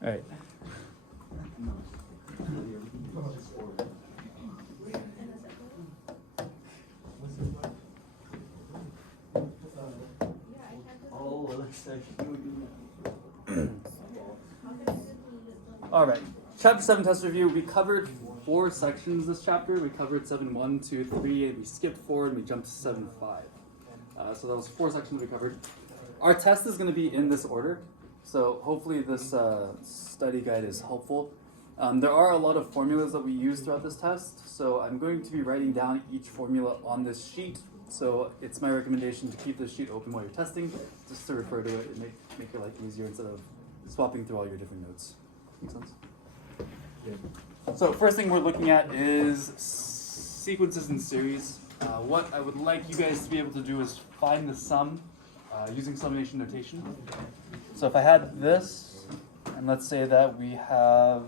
All right. All right. Chapter 7 test review. We covered 4 sections this chapter. We covered 7.1, 2, 3, and we skipped 4 and we jumped to 7.5. So that was 4 sections we covered. Our test is going to be in this order. So hopefully this study guide is helpful. There are a lot of formulas that we use throughout this test. So I'm going to be writing down each formula on this sheet. So it's my recommendation to keep this sheet open while you're testing, just to refer to it and make your life easier instead of swapping through all your different notes. Make sense? Yeah. So first thing we're looking at is sequences in series. What I would like you guys to be able to do is find the sum using summation notation. So if I had this, and let's say that we have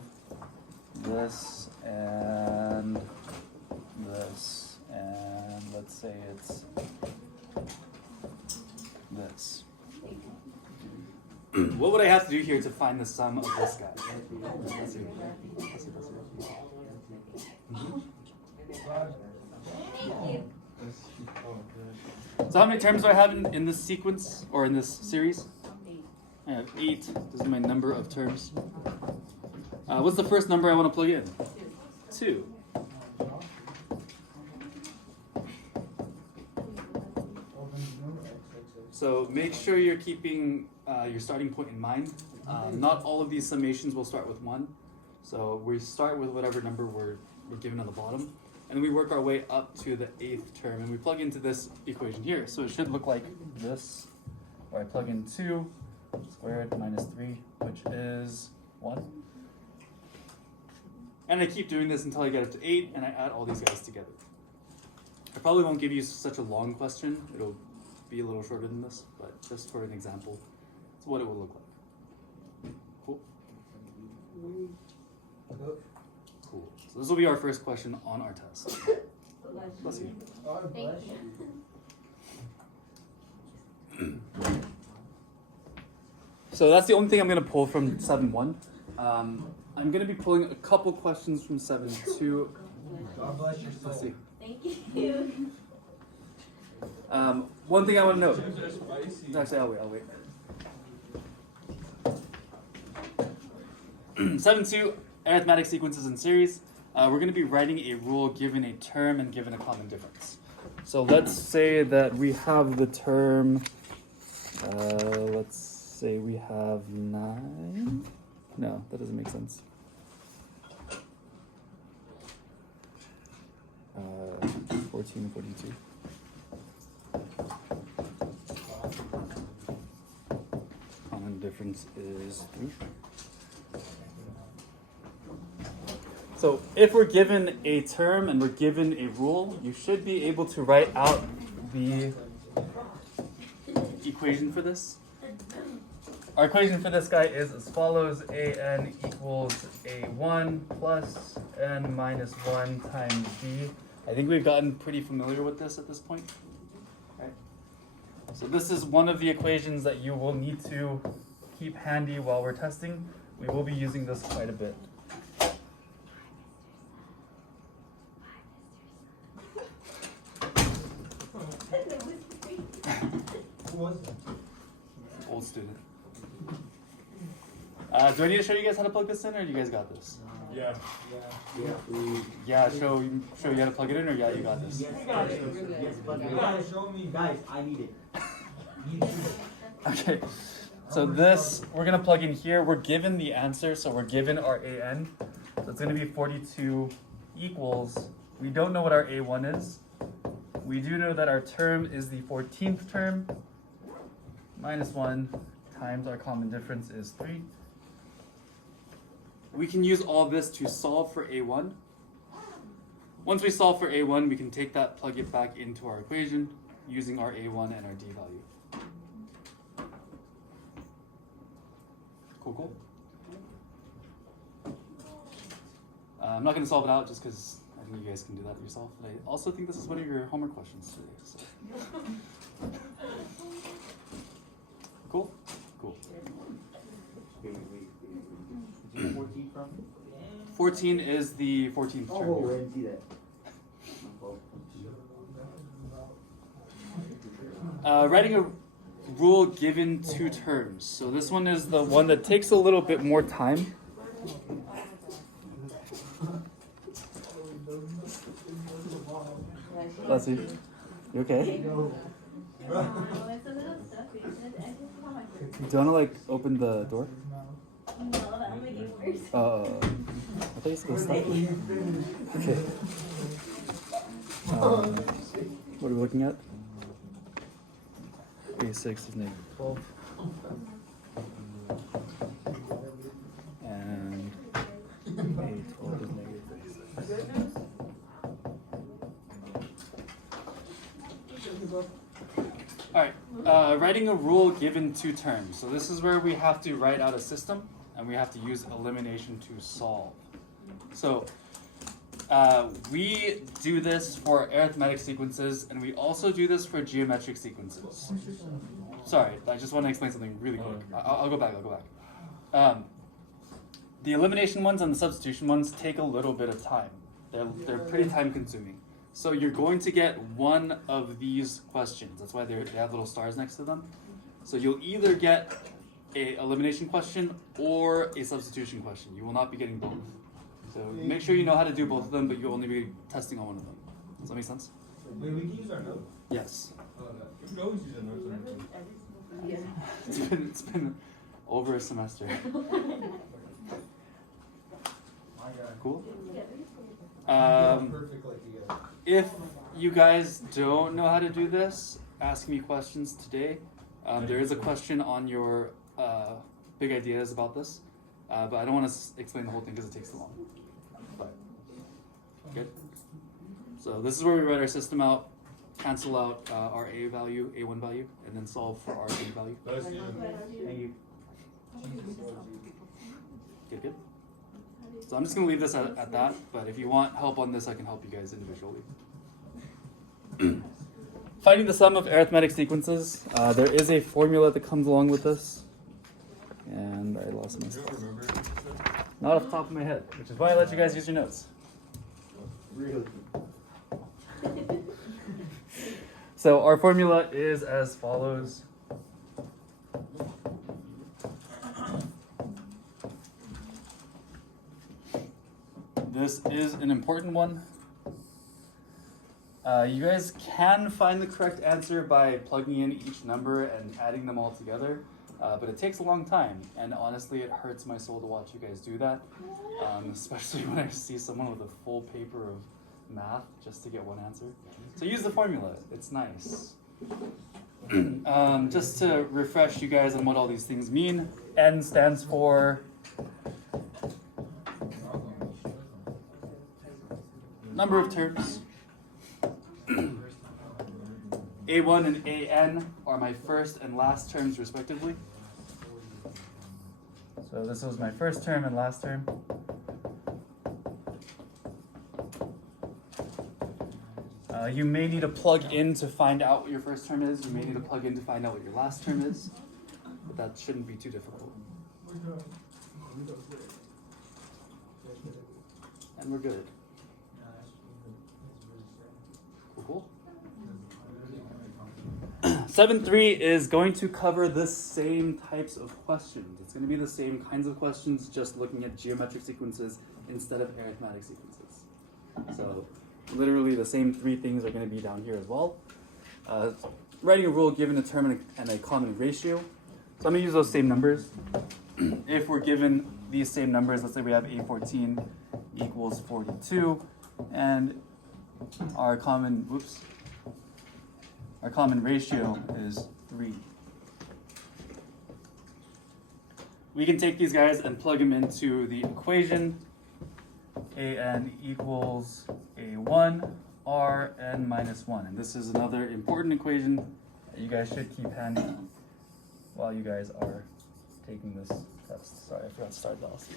this and this, and let's say it's this. What would I have to do here to find the sum of this guy? Let's see. So how many terms do I have in this sequence, or in this series? I have 8. This is my number of terms. What's the first number I want to plug in? 2. So make sure you're keeping your starting point in mind. Not all of these summations will start with 1. So we start with whatever number we're given on the bottom. And then we work our way up to the 8th term. And we plug into this equation here. So it should look like this, where I plug in 2 squared minus 3, which is 1. And I keep doing this until I get up to 8, and I add all these guys together. I probably won't give you such a long question. It'll be a little shorter than this, but just for an example, it's what it will look like. Cool? Cool. So this will be our first question on our test. Bless you. Thank you. So that's the only thing I'm going to pull from 7.1. I'm going to be pulling a couple questions from 7.2. God bless your soul. Let's see. Thank you. One thing I want to note. Actually, I'll wait. 7.2, arithmetic sequences in series. We're going to be writing a rule given a term and given a common difference. So let's say that we have the term, let's say we have 9. No, that doesn't make sense. 14, 42. Common difference is 3. So if we're given a term and we're given a rule, you should be able to write out the equation for this. Our equation for this guy is as follows: an equals a1 plus n minus 1 times b. I think we've gotten pretty familiar with this at this point. Right? So this is one of the equations that you will need to keep handy while we're testing. We will be using this quite a bit. Who was it? Old student. Do I need to show you guys how to plug this in, or you guys got this? Yeah. Yeah, show you how to plug it in, or yeah, you got this? Yes, but you gotta show me, guys. I need it. Okay, so this, we're gonna plug in here. We're given the answer, so we're given our an. So it's gonna be 42 equals, we don't know what our a1 is. We do know that our term is the 14th term, minus 1 times our common difference is 3. We can use all this to solve for a1. Once we solve for a1, we can take that, plug it back into our equation using our a1 and our d value. Cool. I'm not going to solve it out just because I think you guys can do that yourself. But I also think this is one of your homework questions today. So. Cool? Cool. 14 is the 14th term. Oh, I here. didn't see that. Writing a rule given two terms. So this one is the one that takes a little bit more time. Leslie, you okay? Oh, it's a little stuffy. I just saw my Do you want to like open the door? No, that'll make it worse. I thought you said it was stuffy. Okay. What are we looking at? A6 is negative 12. And A12 is negative 36. Alright, writing a rule given two terms. So this is where we have to write out a system and we have to use elimination to solve. So we do this for arithmetic sequences and we also do this for geometric sequences. Sorry, I just want to explain something really quick. I'll go back. The elimination ones and the substitution ones take a little bit of time. They're pretty time consuming. So you're going to get one of these questions. That's why they have little stars next to them. So you'll either get a elimination question or a substitution question. You will not be getting both. So make sure you know how to do both of them, but you'll only be testing on one of them. Does that make sense? Wait, we can use our notes. Yes. We could always use our notes on our phone. It's been over a semester. Cool. Perfect like you guys. If you guys don't know how to do this, ask me questions today. There is a question on your big ideas about this, but I don't want to explain the whole thing because it takes too long. But good. So this is where we write our system out, cancel out our A value, A1 value, and then solve for our B value. Bless you. Thank you. Good. So I'm just going to leave this at that, but if you want help on this, I can help you guys individually. Finding the sum of arithmetic sequences, there is a formula that comes along with this. And I lost my Do you spot. remember? Not off the top of my head, which is why I let you guys use your notes. Really? So our formula is as follows. This is an important one. You guys can find the correct answer by plugging in each number and adding them all together, but it takes a long time, and honestly it hurts my soul to watch you guys do that, especially when I see someone with a full paper of math just to get one answer. So use the formula, it's nice. Just to refresh you guys on what all these things mean, N stands for number of terms. A1 and AN are my first and last terms respectively. So this was my first term and last term. You may need to plug in to find out what your first term is. You may need to plug in to find out what your last term is. But that shouldn't be too difficult. And we're good. Cool. 7.3 is going to cover the same types of questions. It's going to be the same kinds of questions, just looking at geometric sequences instead of arithmetic sequences. So literally the same three things are going to be down here as well. Writing a rule given a term and a common ratio. So I'm going to use those same numbers. If we're given these same numbers, let's say we have A14 equals 42, and our common ratio is 3. We can take these guys and plug them into the equation. AN equals A1 RN minus 1. And this is another important equation that you guys should keep handy while you guys are taking this test. Sorry, I forgot to start the LC.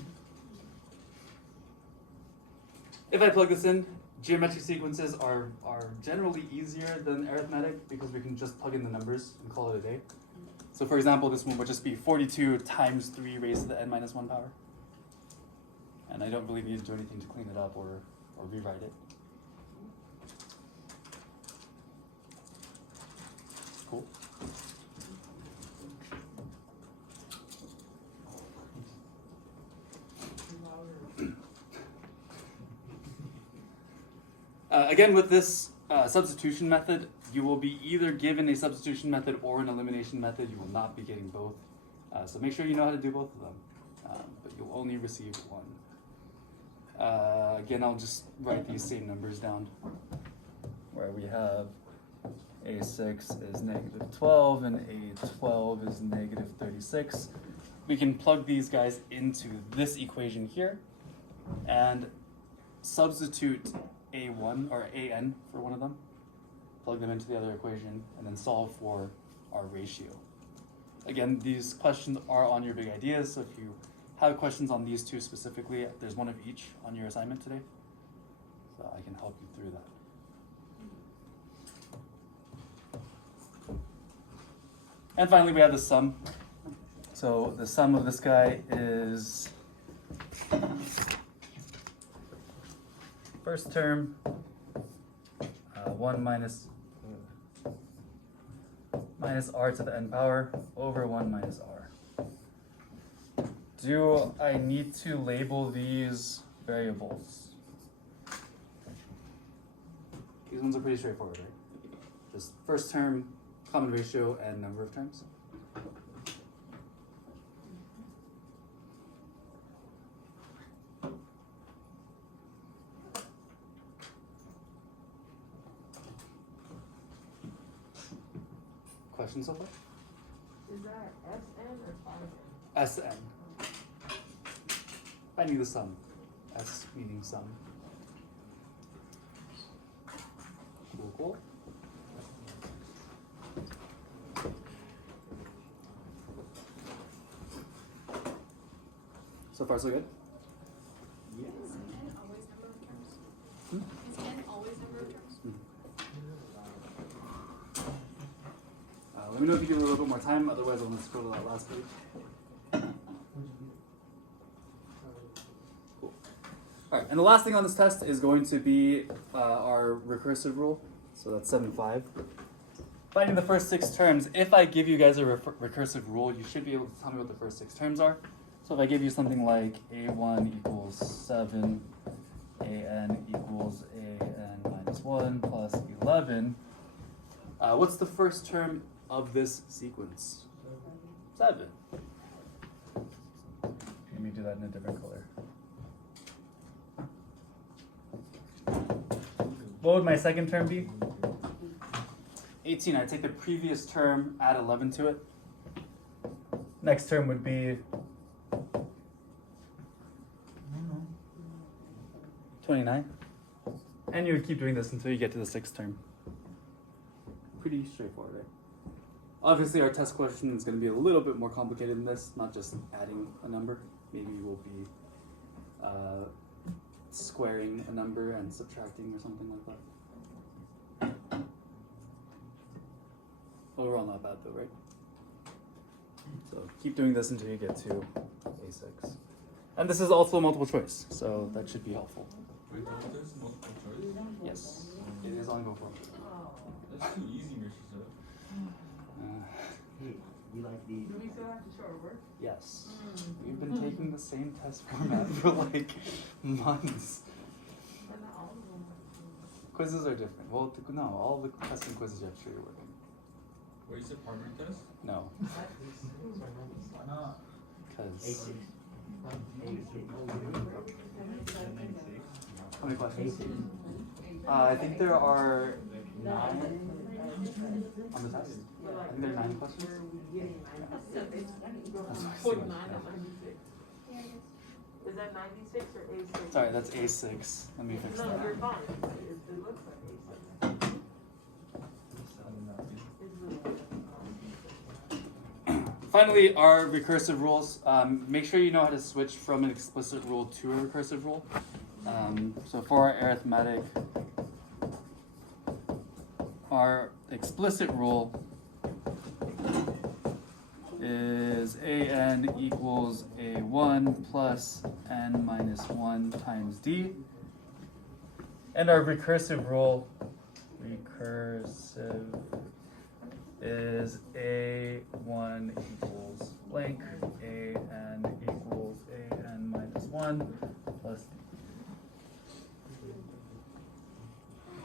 If I plug this in, geometric sequences are generally easier than arithmetic because we can just plug in the numbers and call it a day. So for example, this one would just be 42 times 3 raised to the n minus 1 power. and I don't really need to do anything to clean it up or rewrite it. Cool. Again, with this substitution method, you will be either given a substitution method or an elimination method. You will not be getting both. So make sure you know how to do both of them, but you'll only receive one. Again, I'll just write these same numbers down, where we have A6 is negative 12 and A12 is negative 36. We can plug these guys into this equation here and substitute A1 or AN for one of them, plug them into the other equation, and then solve for our ratio. Again, these questions are on your big ideas, so if you have questions on these two specifically, there's one of each on your assignment today, so I can help you through that. And finally, we have the sum. So the sum of this guy is first term, 1 minus r to the n power over 1 minus r. Do I need to label these variables? These ones are pretty straightforward, right? Just first term, common ratio, and number of terms. Questions so far? Is that SN or 5N? Sn. Finding the sum. S meaning sum. Cool. So far, so good? Yeah. Is n always number of terms? Hmm? Is n always number of terms? Let me know if you give it a little bit more time, otherwise I'm going to scroll to that last page. Cool. Alright, and the last thing on this test is going to be our recursive rule. So that's 7.5. Finding the first 6 terms. If I give you guys a recursive rule, you should be able to tell me what the first 6 terms are. So if I give you something like a1 equals 7, an equals an minus 1 plus 11, what's the first term of this sequence? 7. Let me do that in a different color. What would my second term be? 18. I take the previous term, add 11 to it. Next term would be 29. And you would keep doing this until you get to the 6th term. Pretty straightforward, right? Obviously, our test question is going to be a little bit more complicated than this, not just adding a number. Maybe we'll be squaring a number and subtracting or something like that. Overall, not bad though, right? So keep doing this until you get to A6. And this is also multiple choice, so that should be helpful. Wait, there's multiple choice? Yes, it is on GoPro. That's too easy, Mr. Hey, you like these? Do we still have to show our work? Yes, we've been taking the same test format for like months. But not all of them. Quizzes are different. Well, no, all the tests and quizzes you have to show your work in. Wait, is it partner test? No, Why not? because A6. how many questions? I think there are 9 on the test. I think there are 9 questions. Is that 96 or A6? Sorry, that's A6. Let me fix No, that. you're fine. It looks like A6. Finally, our recursive rules. Make sure you know how to switch from an explicit rule to a recursive rule. So for our arithmetic, our explicit rule is an equals a1 plus n minus 1 times d. And our recursive rule, is a1 equals blank, an equals an minus 1 plus d.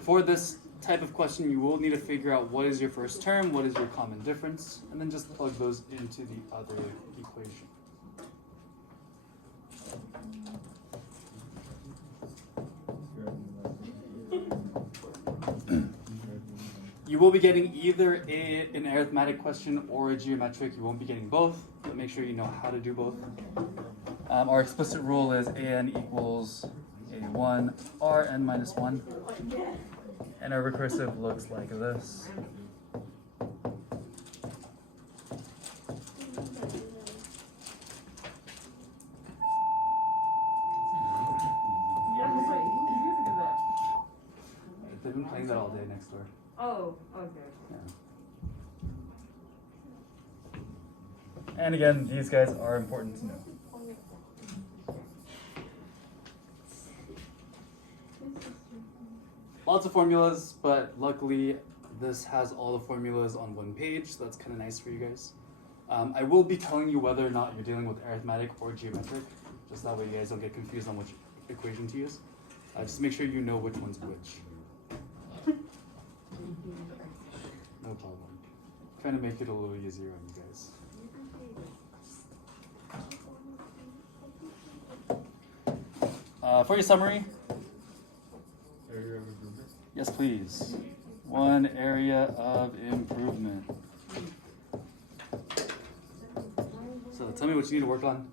For this type of question, you will need to figure out what is your first term, what is your common difference, and then just plug those into the other equation. You will be getting either an arithmetic question or a geometric. You won't be getting both, but make sure you know how to do both. Our explicit rule is an equals a1 rn minus 1. And our recursive looks like this. Yeah, wait, who music is that? They've been playing that all day next door. Oh, okay. And again, these guys are important to know. Lots of formulas, but luckily this has all the formulas on one page, so that's kind of nice for you guys. I will be telling you whether or not you're dealing with arithmetic or geometric, just that way you guys don't get confused on which equation to use. Just make sure you know which one's which. No problem. Trying to make it a little easier on you guys. For your summary, yes, please. One area of improvement. So tell me what you need to work on.